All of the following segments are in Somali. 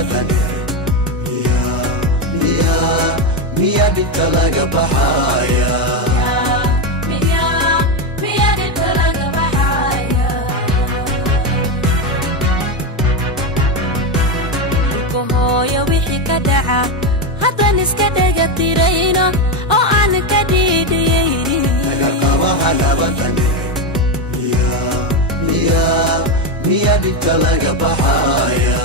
nabadane miya dhibta laga baxaya hooyo wixii ka dhaca haddaan iska dhega tirayno oo aan ka dhiidhiyeynin nagaqabaha nabadane miya dhibta laga baxaya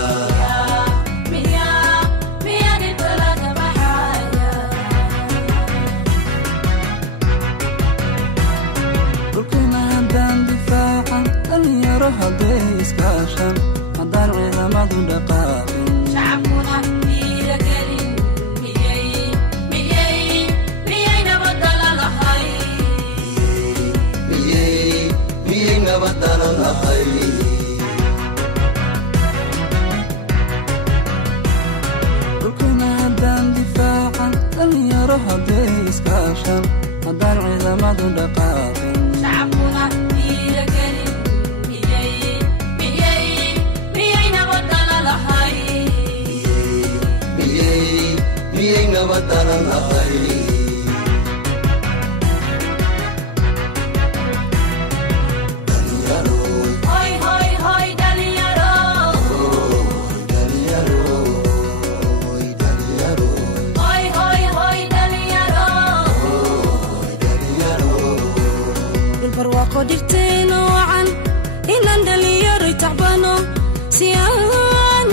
dhulkuna haddaan difaacan dhalinyaro hadday iskaashan haddaan ciidamadu dhaqaaqin shacabkuna dhiiragelin miyay nabadala lahay miyay nabadala lahay dhulkuna haddaan difaacan dhalinyaro hadday iskaashan haddaan ciidamadu dhaqaaqin shacabkuna dhiiragelin miyay nabadala lahay miyay nabadala lahay barwaaqo dhigtayno wacan inaan dhalinyaro tacbano si aan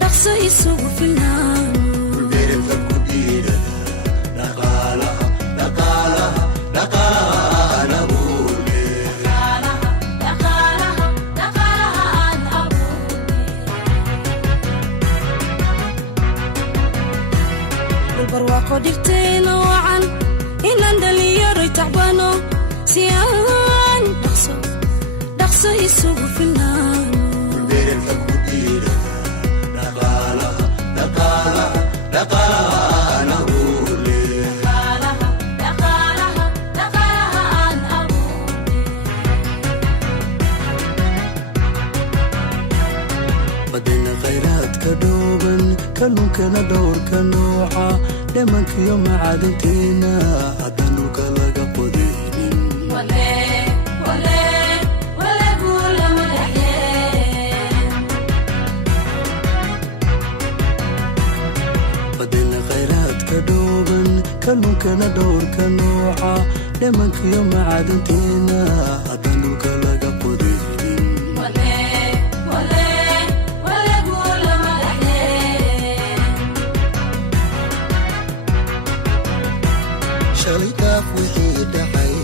dhaqso isugu filnaano beerta ku dhiirada dhaqaalaha aan abuurne dhaqaalaha aan abuurne barwaaqo dhigtayno wacan inaan dhalinyaro tacbano si aan dhaqso isugu filnaano beerta ku dhiirada dhaqaalaha aan abuurne dhaqaalaha aan abuurne badina khayraadka dhooban kalluunkana dhowrka nooca dhamankiyo macadinteena haddaan dhulka laga qodaynin badina khayraadka dhooban kalluunkana dhowrka nooca dhamankiyo macadinteena haddaan dhulka laga qodaynin shalay daaf wixii dhacay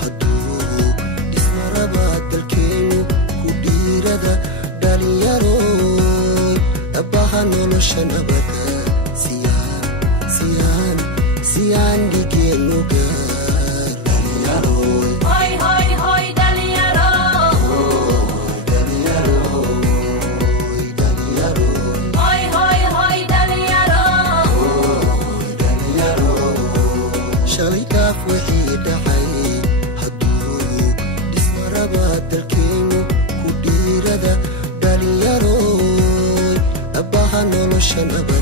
hadduu dhismaraba dalkeenu ku dhiirada dhalinyaroy dhabaha nolosha nabada siyaan dhigeennu gaar dhalinyaroy shalay daaf wixii dhacay hadduu dhismaraba dalkeenu ku dhiirada dhalinyaroy dhabaha nolosha nabada